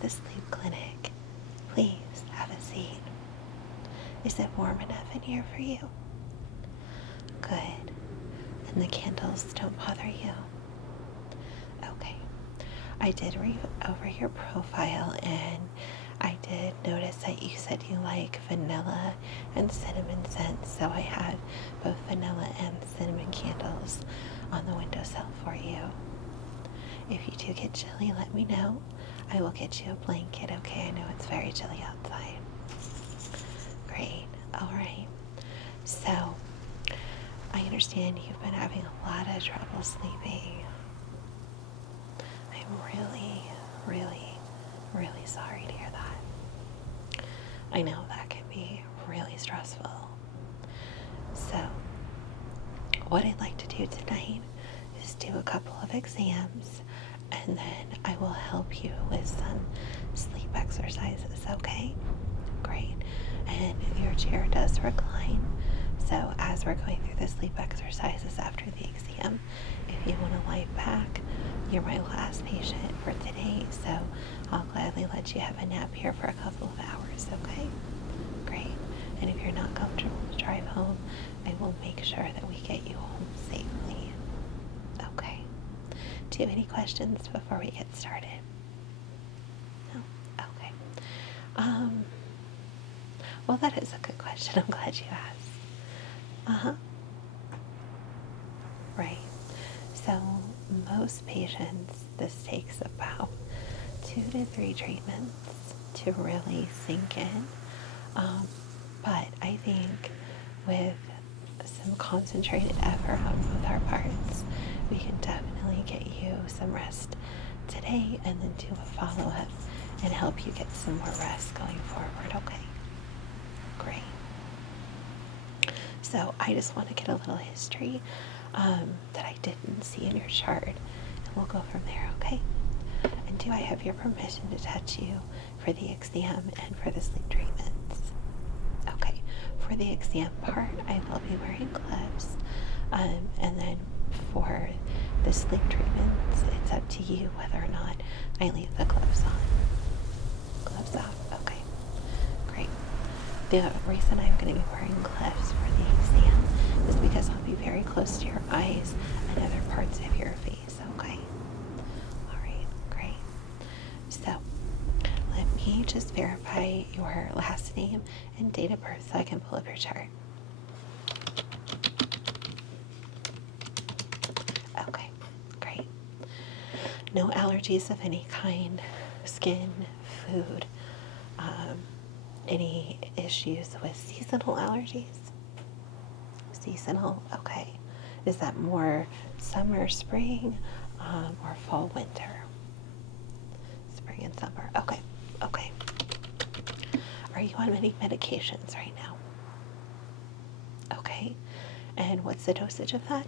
the sleep clinic. Please have a seat. Is it warm enough in here for you? Good. And the candles don't bother you? Okay. I did read over your profile, and I did notice that you said you like vanilla and cinnamon scents, so I have both vanilla and cinnamon candles on the windowsill for you. If you do get chilly, let me know. I will get you a blanket, okay? I know it's very chilly outside. Great. All right. So, I understand you've been having a lot of trouble sleeping. I'm really, really, really sorry to hear that. I know that can be really stressful. So, what I'd like to do tonight is do a couple of exams, and then I will help you with some sleep exercises, okay? Great. And your chair does recline, so as we're going through the sleep exercises after the exam, if you want to lie back, you're my last patient for today, so I'll gladly let you have a nap here for a couple of hours, okay? Great. And if you're not comfortable to drive home, I will make sure that we get you home safely. Okay. Do you have any questions before we get started? No? Okay. Well, that is a good question. I'm glad you asked. Right. So most patients, this takes about 2 to 3 treatments to really sink in. But I think with some concentrated effort on both our parts, we can definitely get you some rest today and then do a follow-up and help you get some more rest going forward, okay? Great. So I just want to get a little history that I didn't see in your chart, and we'll go from there, okay? And do I have your permission to touch you for the exam and for the sleep treatments? Okay, for the exam part, I will be wearing gloves, and then for the sleep treatments, it's up to you whether or not I leave the gloves on. Gloves off, okay, great. The reason I'm going to be wearing gloves for the exam is because I'll be very close to your eyes and other parts of your face, okay? All right, great. So, let me just verify your last name and date of birth so I can pull up your chart. Okay, great. No allergies of any kind, skin, food, any issues with seasonal allergies? Seasonal, okay. Is that more summer, spring, or fall, winter? Spring and summer, okay, okay. Are you on any medications right now? Okay, and what's the dosage of that?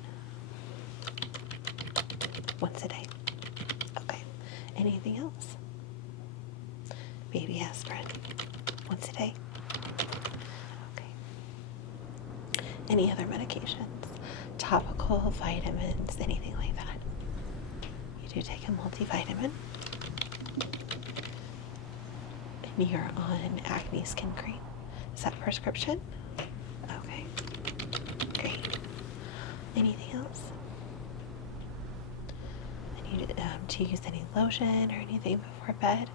Once a day. Okay, anything else? Baby aspirin, once a day. Okay. Any other medications? Topical, vitamins, anything like that? You do take a multivitamin. And you're on acne skin cream. Is that prescription? Okay. Great. Anything else? I need to use any lotion or anything before bed?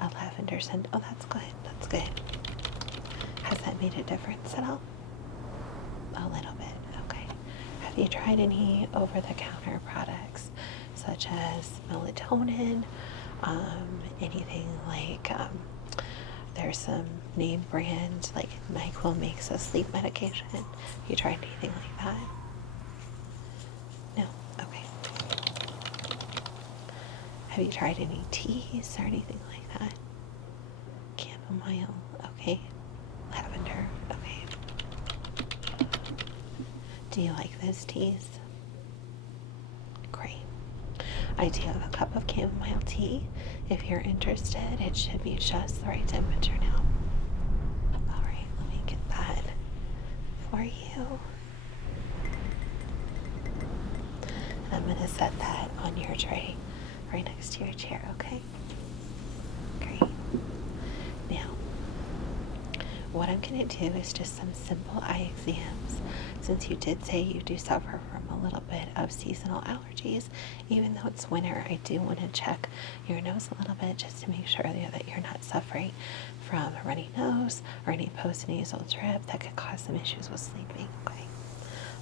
A lavender scent. Oh, that's good. That's good. Has that made a difference at all? A little bit. Okay. Have you tried any over-the-counter products such as melatonin? Anything like there's some name brand like NyQuil makes a sleep medication. Have you tried anything like that? No? Okay. Have you tried any teas or anything like that? Chamomile, okay. Lavender, okay. Do you like those teas? Great. I do have a cup of chamomile tea. If you're interested, it should be just the right temperature now. All right, let me get that for you. I'm going to set that on your tray right next to your chair, okay? what I'm going to do is just some simple eye exams. Since you did say you do suffer from a little bit of seasonal allergies, even though it's winter, I do want to check your nose a little bit just to make sure that you're not suffering from a runny nose or any postnasal drip that could cause some issues with sleeping. Okay.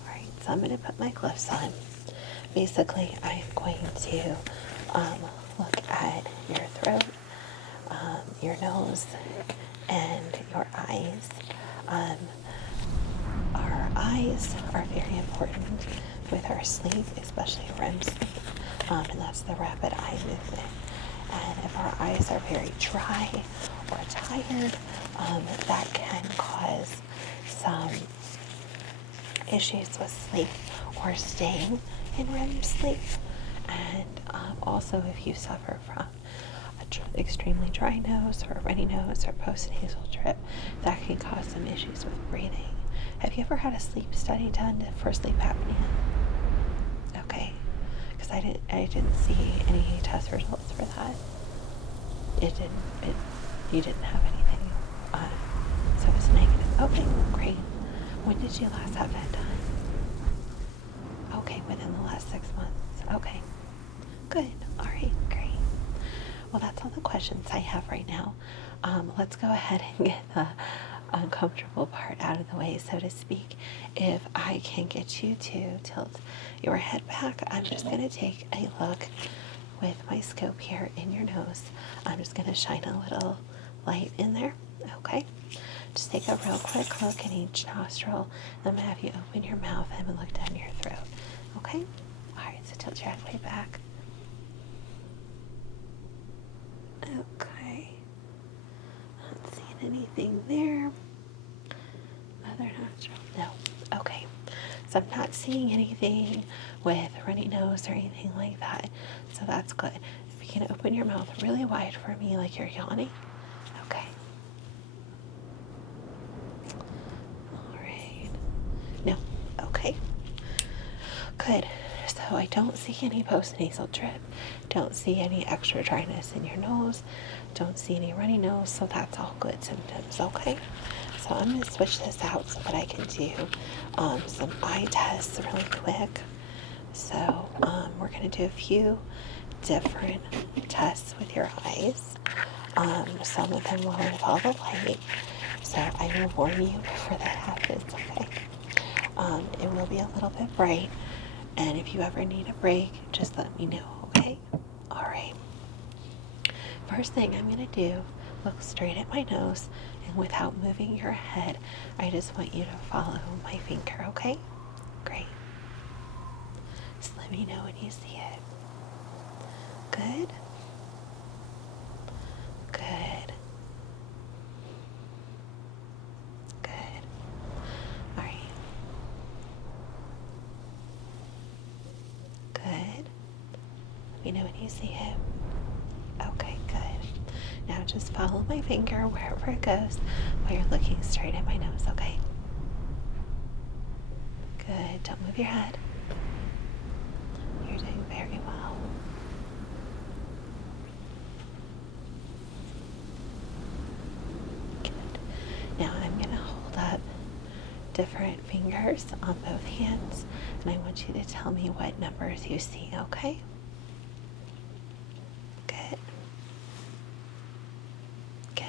All right. So I'm going to put my gloves on. Basically, I'm going to look at your throat, your nose, and your eyes. Our eyes are very important with our sleep, especially REM sleep, and that's the rapid eye movement. And if our eyes are very dry or tired, that can cause some issues with sleep or staying in REM sleep. And also, if you suffer from extremely dry nose or runny nose or postnasal drip, that can cause some issues with breathing. Have you ever had a sleep study done for sleep apnea? Okay, because I didn't see any test results for that. You didn't have anything, so it was negative. Okay, great. When did you last have that done? Okay, within the last 6 months. Okay, good. All right, great. Well, that's all the questions I have right now. Let's go ahead and get the uncomfortable part out of the way, so to speak. If I can get you to tilt your head back, I'm just going to take a look with my scope here in your nose. I'm just going to shine a little light in there. Okay. Just take a real quick look in each nostril. I'm going to have you open your mouth and look down your throat. Okay? All right, so tilt your head way back. Okay. Not seeing anything there. Other nostril. No. Okay. So I'm not seeing anything with runny nose or anything like that. So that's good. If you can open your mouth really wide for me like you're yawning. Okay. All right. No. Okay. Good. So I don't see any postnasal drip. Don't see any extra dryness in your nose. Don't see any runny nose. So that's all good symptoms. Okay. So I'm going to switch this out so that I can do some eye tests really quick. So we're going to do a few different tests with your eyes. Some of them will involve a light. So I will warn you before that happens, okay? It will be a little bit bright. And if you ever need a break, just let me know, okay? All right. First thing I'm going to do, look straight at my nose, and without moving your head, I just want you to follow my finger, okay? Great. Just let me know when you see it. Good. Good. Good. All right. Good. Let me know when you see it. Okay, good. Now just follow my finger wherever it goes while you're looking straight at my nose, okay? Good. Don't move your head. You're doing very well. Good. Now I'm going to hold up different fingers on both hands, and I want you to tell me what numbers you see, okay? Good. Good.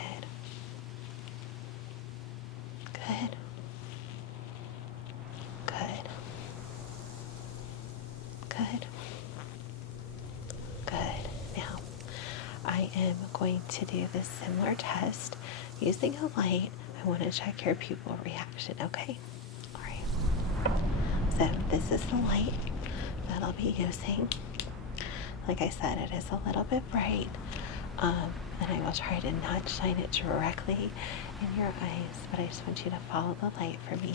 Good. Good. Good. Good. Now, I am going to do this similar test using a light. I want to check your pupil reaction, okay? All right. So this is the light that I'll be using. Like I said, it is a little bit bright, and I will try to not shine it directly in your eyes, but I just want you to follow the light for me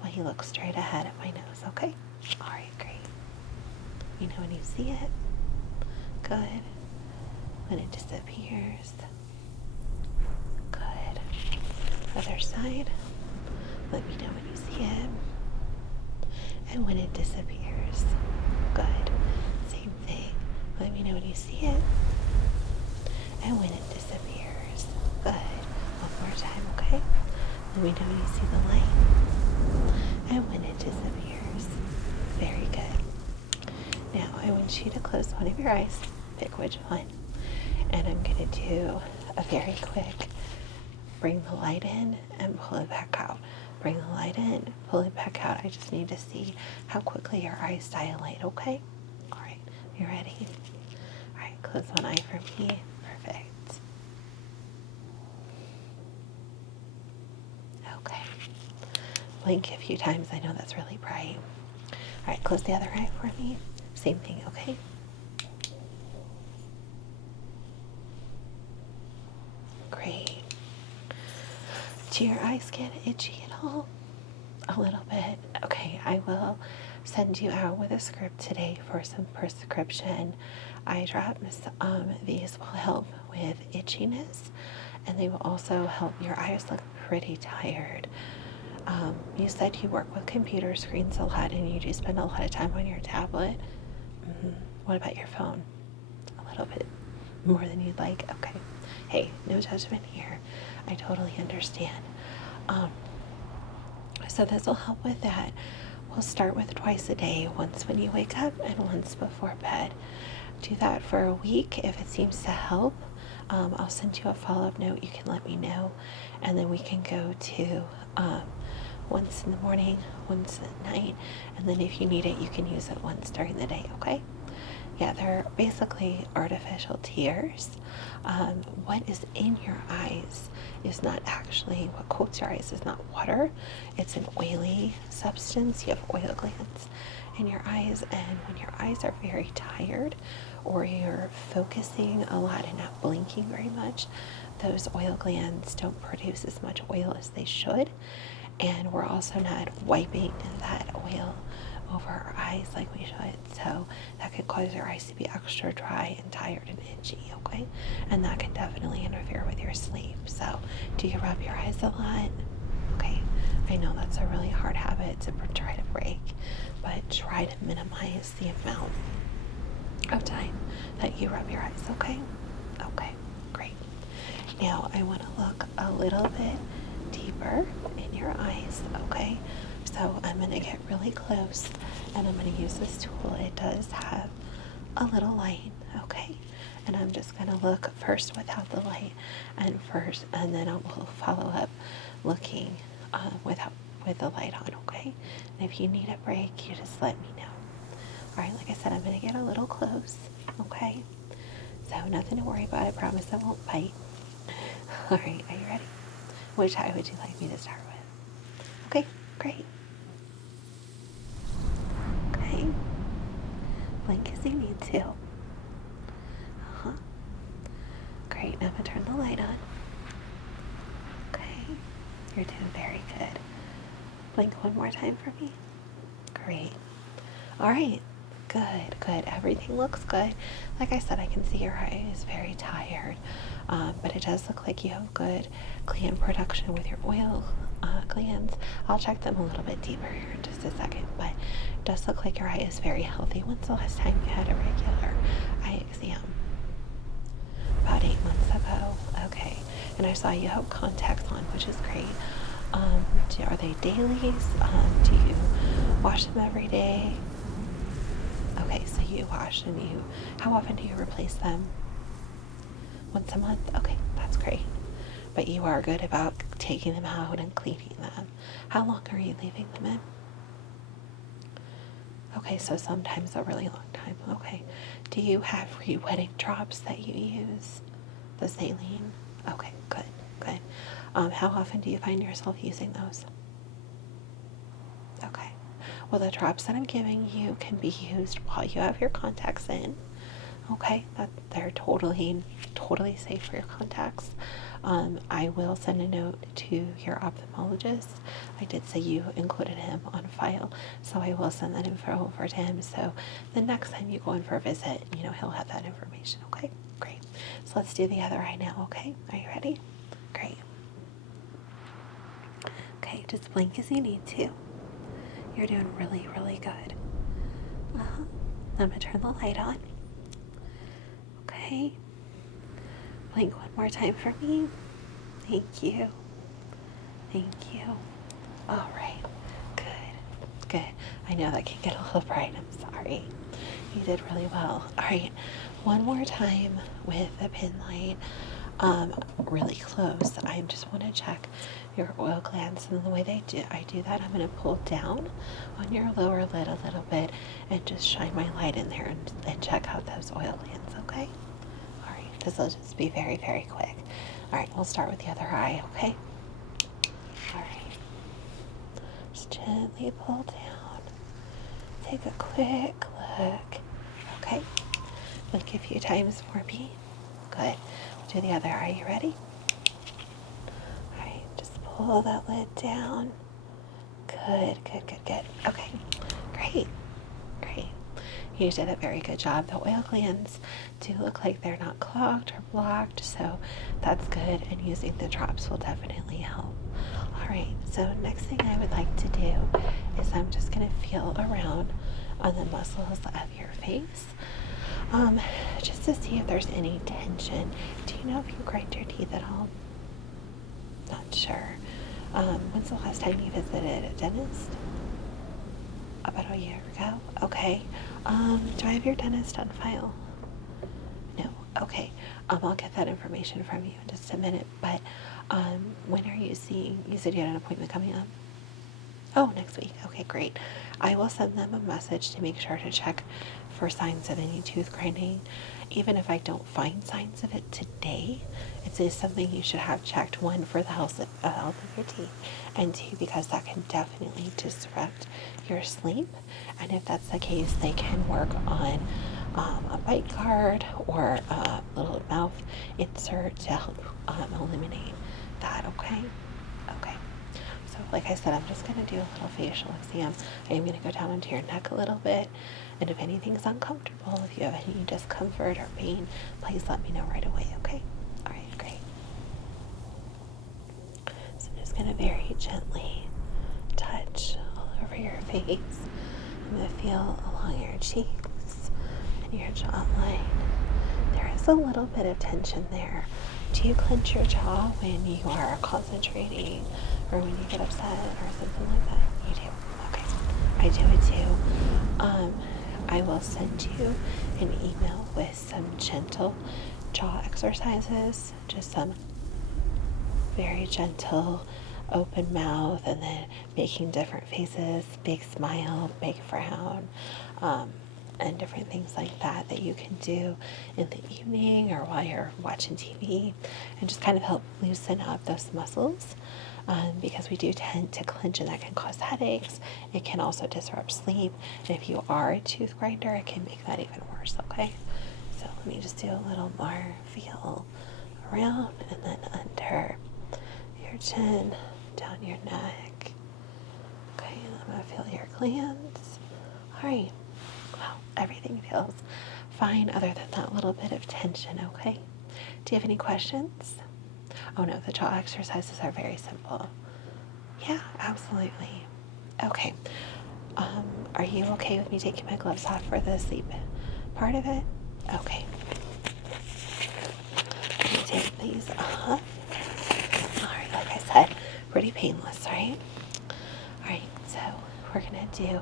while you look straight ahead at my nose, okay? All right, great. You know when you see it? Good. When it disappears. Good. Other side. Let me know when you see it. And when it disappears. Good. Same thing. Let me know when you see it. And when it disappears. Good. One more time, okay? Let me know when you see the light and when it disappears. Very good. Now I want you to close one of your eyes, pick which one, and I'm going to do a very quick bring the light in and pull it back out. Bring the light in, pull it back out. I just need to see how quickly your eyes dilate, okay? All right, you ready? All right, close one eye for me. Perfect. Okay. Blink a few times. I know that's really bright. All right, close the other eye for me. Same thing, okay? Great. Do your eyes get itchy at all? A little bit. Okay, I will send you out with a script today for some prescription eye drops. These will help with itchiness, and they will also help. Your eyes look pretty tired. You said you work with computer screens a lot and you do spend a lot of time on your tablet. What about your phone? A little bit more than you'd like? Okay. Hey, no judgment here. I totally understand. So this will help with that. We'll start with twice a day, once when you wake up and once before bed. Do that for a week. If it seems to help, I'll send you a follow-up note. You can let me know, and then we can go to once in the morning, once at night, and then if you need it, you can use it once during the day, okay? Yeah, they're basically artificial tears. What is in your eyes is not actually, what coats your eyes is not water. It's an oily substance. You have oil glands in your eyes, and when your eyes are very tired or you're focusing a lot and not blinking very much, those oil glands don't produce as much oil as they should. And we're also not wiping that oil over our eyes like we should, so that could cause your eyes to be extra dry and tired and itchy, okay? And that can definitely interfere with your sleep. So do you rub your eyes a lot? Okay, I know that's a really hard habit to try to break, but try to minimize the amount of time that you rub your eyes, okay? Okay, great. Now I want to look a little bit deeper in your eyes, okay? So I'm going to get really close and I'm going to use this tool. It does have a little light, okay? And I'm just going to look first without the light and then I will follow up looking with the light on, okay? And if you need a break, you just let me know. All right, like I said, I'm going to get a little close, okay? So nothing to worry about. I promise I won't bite. All right, are you ready? Which eye would you like me to start with? Okay, great. Okay. Blink as you need to. Great. Now I'm going to turn the light on. Okay. You're doing very good. Blink one more time for me. Great. All right. Good, good. Everything looks good. Like I said, I can see your eye is very tired, but it does look like you have good gland production with your oil glands. I'll check them a little bit deeper here in just a second, but it does look like your eye is very healthy. When's the last time you had a regular eye exam? About 8 months ago. Okay. And I saw you have contacts on, which is great. Are they dailies? Do you wash them every day? Okay, so you wash and how often do you replace them? Once a month? Okay, that's great. But you are good about taking them out and cleaning them. How long are you leaving them in? Okay, so sometimes a really long time. Okay. Do you have re-wetting drops that you use? The saline? Okay, good, good. How often do you find yourself using those? Okay. Well, the drops that I'm giving you can be used while you have your contacts in. Okay, they're totally safe for your contacts. I will send a note to your ophthalmologist. I did say you included him on file, so I will send that info over to him. So the next time you go in for a visit, he'll have that information. Okay, great. So let's do the other eye now. Okay, are you ready? Great. Okay, just blink as you need to. You're doing really, really good. I'm going to turn the light on. Okay. Blink one more time for me. Thank you. Thank you. All right. Good. Good. I know that can get a little bright. I'm sorry. You did really well. All right. One more time with the pin light. Really close. I just want to check your oil glands, and the way I do that, I'm going to pull down on your lower lid a little bit and just shine my light in there and check out those oil glands. Okay. All right. This will just be very, very quick. All right. We'll start with the other eye. Okay. All right. Just gently pull down. Take a quick look. Okay. Blink a few times for me. Good. We'll do the other eye. You ready? All right. Just pull that lid down. Good, good, good, good. Okay. Great. Great. You did a very good job. The oil glands do look like they're not clogged or blocked, so that's good, and using the drops will definitely help. All right, so next thing I would like to do is I'm just going to feel around on the muscles of your face, just to see if there's any tension. Do you know if you grind your teeth at all? Not sure. When's the last time you visited a dentist? About a year ago? Okay. Do I have your dentist on file? No. Okay. I'll get that information from you in just a minute, but when are you seeing? You said you had an appointment coming up? Oh, next week. Okay, great. I will send them a message to make sure to check for signs of any tooth grinding. Even if I don't find signs of it today, it is something you should have checked. One, for the health of your teeth, and two, because that can definitely disrupt your sleep. And if that's the case, they can work on a bite guard or a little mouth insert to help eliminate that. Okay. Okay. So like I said, I'm just going to do a little facial exam. I am going to go down into your neck a little bit. And if anything's uncomfortable, if you have any discomfort or pain, please let me know right away, okay? All right, great. So I'm just going to very gently touch all over your face. I'm going to feel along your cheeks and your jawline. There is a little bit of tension there. Do you clench your jaw when you are concentrating or when you get upset or something like that? You do? Okay. I do it too. I will send you an email with some gentle jaw exercises, just some very gentle open mouth, and then making different faces, big smile, big frown, and different things like that that you can do in the evening or while you're watching TV, and just kind of help loosen up those muscles, because we do tend to clench, and that can cause headaches. It can also disrupt sleep, and if you are a tooth grinder, it can make that even worse. Okay, so let me just do a little more feel around and then under your chin, down your neck. Okay, and I'm going to feel your glands. All right. Wow, everything feels fine other than that little bit of tension, okay? Do you have any questions? Oh no, the jaw exercises are very simple. Yeah, absolutely. Okay. Are you okay with me taking my gloves off for the sleep part of it? Okay. Let me take these off. Alright, like I said, pretty painless, right? Alright, so we're gonna do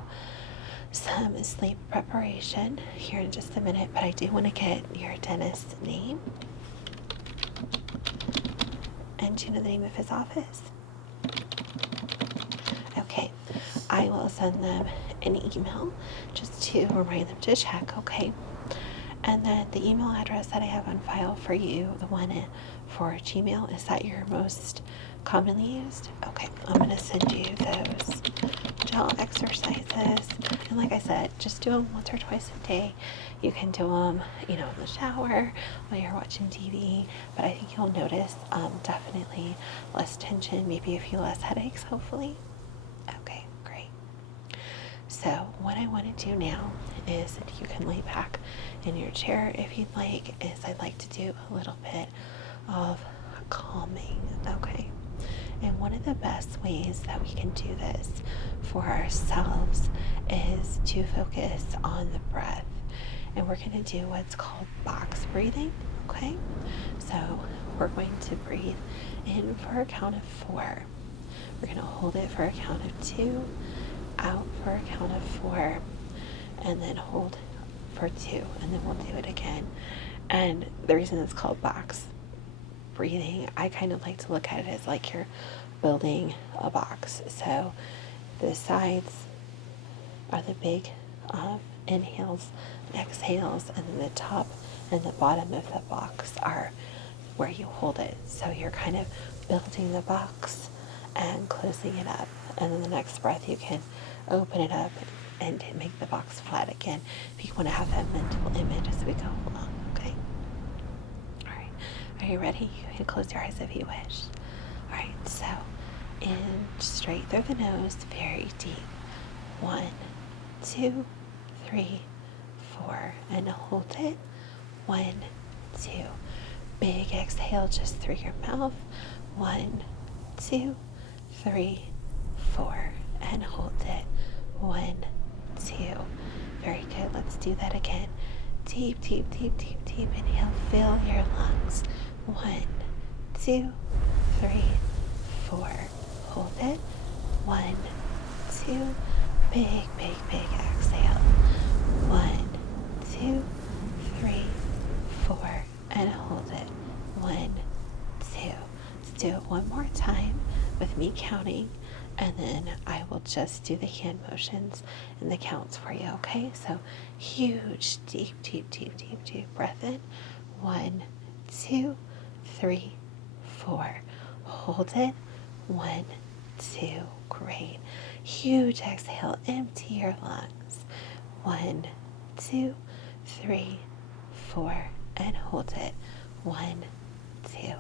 some sleep preparation here in just a minute, but I do want to get your dentist's name. And do you know the name of his office? Okay, I will send them an email just to remind them to check, okay? And then the email address that I have on file for you, the one for Gmail, is that your most commonly used? Okay, I'm going to send you those jaw exercises. And like I said, just do them once or twice a day. You can do them, in the shower while you're watching TV. But I think you'll notice definitely less tension, maybe a few less headaches, hopefully. Okay, great. So what I want to do now is, you can lay back in your chair if you'd like, is I'd like to do a little bit of calming, okay? And one of the best ways that we can do this for ourselves is to focus on the breath. And we're going to do what's called box breathing, okay? So we're going to breathe in for a count of 4. We're going to hold it for a count of 2, out for a count of 4, and then hold for 2, and then we'll do it again. And the reason it's called box breathing, I kind of like to look at it as like you're building a box. So the sides are the big inhales and exhales, and then the top and the bottom of the box are where you hold it. So you're kind of building the box and closing it up, and then the next breath you can open it up and make the box flat again if you want to have that mental image as we go along. Okay, all right, are you ready? You can close your eyes if you wish. All right, so in straight through the nose, very deep. 1, 2, 3, 4, and hold it. 1, 2. Big exhale just through your mouth. 1, 2, 3, 4, and hold it. 1, 2. Very good. Let's do that again. Deep, deep, deep, deep, deep inhale. Fill your lungs. 1, 2, 3, 4. Hold it. 1, 2. Big, big, big exhale. 1, 2, 3, 4, and hold it. 1, 2. Let's do it one more time with me counting, and then I will just do the hand motions and the counts for you, okay? So huge, deep, deep, deep, deep, deep breath in. 1, 2, 3, 4. Hold it. 1, 2. Great. Huge exhale. Empty your lungs. 1, 2, 3, 4, and hold it. 1, 2.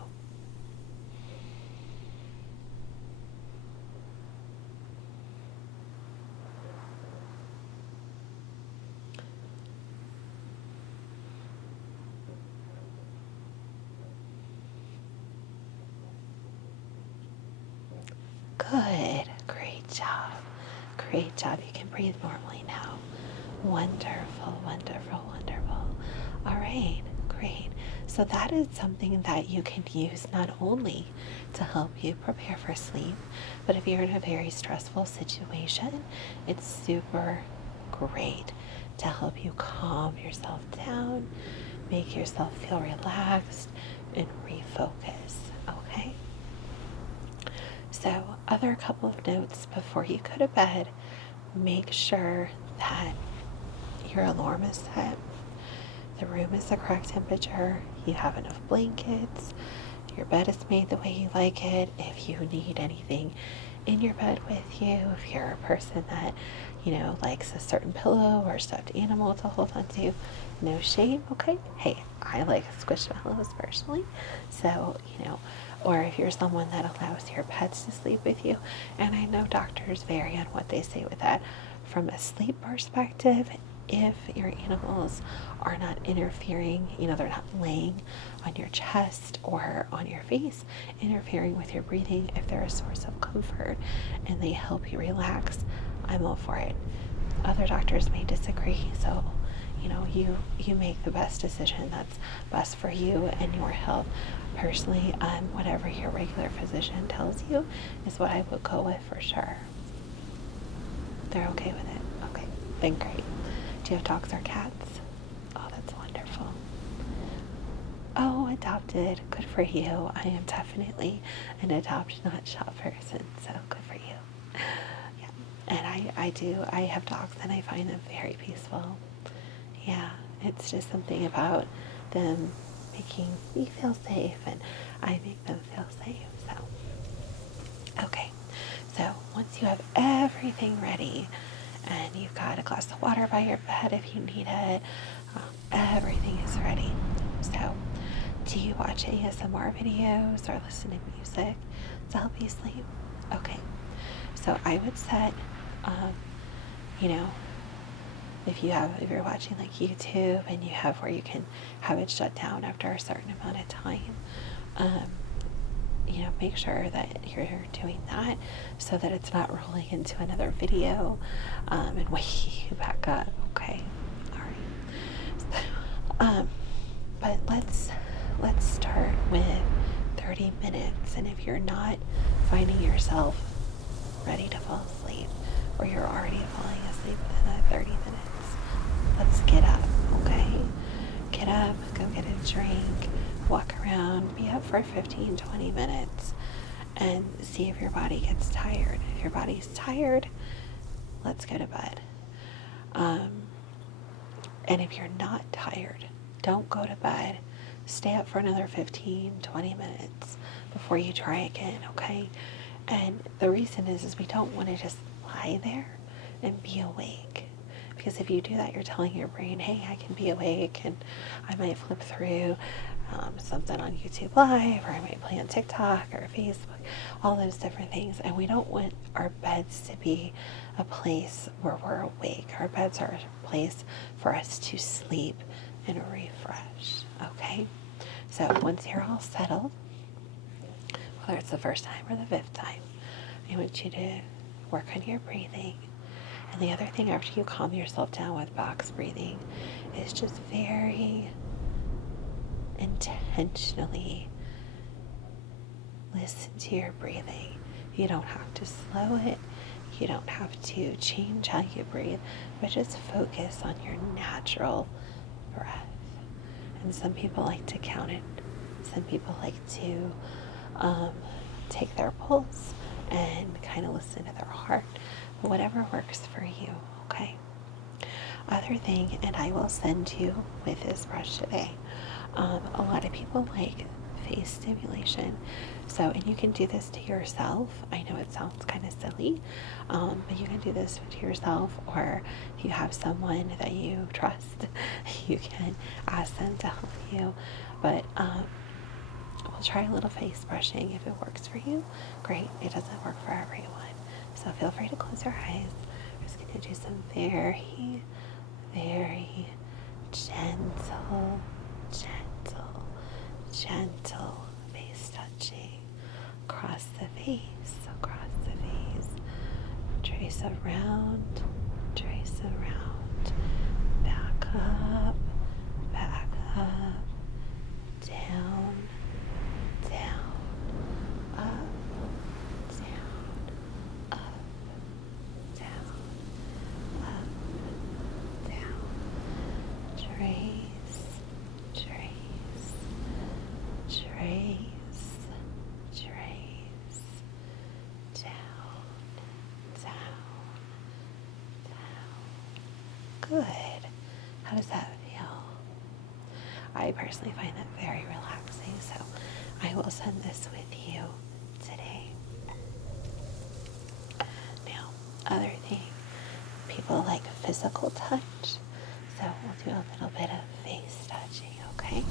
Good. Great job. Great job. You can breathe normally now. Wonderful, wonderful, wonderful. All right. Great. So that is something that you can use not only to help you prepare for sleep, but if you're in a very stressful situation, it's super great to help you calm yourself down, make yourself feel relaxed, and refocus. Okay? So, other couple of notes before you go to bed, make sure that your alarm is set, the room is the correct temperature, you have enough blankets, your bed is made the way you like it. If you need anything in your bed with you, if you're a person that, likes a certain pillow or stuffed animal to hold on to, no shame, okay? Hey, I like squishmallows personally, so, or if you're someone that allows your pets to sleep with you, and I know doctors vary on what they say with that. From a sleep perspective, if your animals are not interfering, they're not laying on your chest or on your face, interfering with your breathing, if they're a source of comfort and they help you relax, I'm all for it. Other doctors may disagree, so you make the best decision that's best for you and your health. Personally, whatever your regular physician tells you is what I would go with for sure. They're okay with it? Okay, then great. Do you have dogs or cats? Oh, that's wonderful. Oh, adopted. Good for you. I am definitely an adopt, not shop person, so good for you. Yeah, and I have dogs and I find them very peaceful. Yeah, it's just something about them making me feel safe, and I make them feel safe. So, okay. So once you have everything ready, and you've got a glass of water by your bed if you need it, everything is ready. So, do you watch ASMR videos or listen to music to help you sleep? Okay. So I would set, if you're watching like YouTube and you have where you can have it shut down after a certain amount of time, make sure that you're doing that so that it's not rolling into another video and waking you back up. Okay, all right. So, but let's start with the 30 minutes. And if you're not finding yourself ready to fall asleep, or you're already falling asleep within that 30 minutes, let's get up, okay? Get up, go get a drink, walk around, be up for 15, 20 minutes, and see if your body gets tired. If your body's tired, let's go to bed. And if you're not tired, don't go to bed. Stay up for another 15, 20 minutes before you try again, okay? And the reason is we don't want to just lie there and be awake. Because if you do that, you're telling your brain, hey, I can be awake, and I might flip through something on YouTube Live, or I might play on TikTok or Facebook, all those different things. And we don't want our beds to be a place where we're awake. Our beds are a place for us to sleep and refresh, okay? So once you're all settled, whether it's the first time or the 5th time, I want you to work on your breathing. And the other thing, after you calm yourself down with box breathing, is just very intentionally listen to your breathing. You don't have to slow it. You don't have to change how you breathe, but just focus on your natural breath. And some people like to count it. Some people like to take their pulse and kind of listen to their heart. But whatever works for you, okay? Other thing, and I will send you with this brush today, a lot of people like face stimulation. So, and you can do this to yourself. I know it sounds kind of silly, but you can do this to yourself, or if you have someone that you trust, you can ask them to help you. But we'll try a little face brushing. If it works for you, great. It doesn't work for everyone. So feel free to close your eyes. We're just going to do some very, very gentle face touching across the face, trace around, back up, down, up, down, trace, down. Good. How does that feel? I personally find that very relaxing, so I will send this with you today. Now, other thing, people like physical touch, so we'll do a little bit of face touching, okay?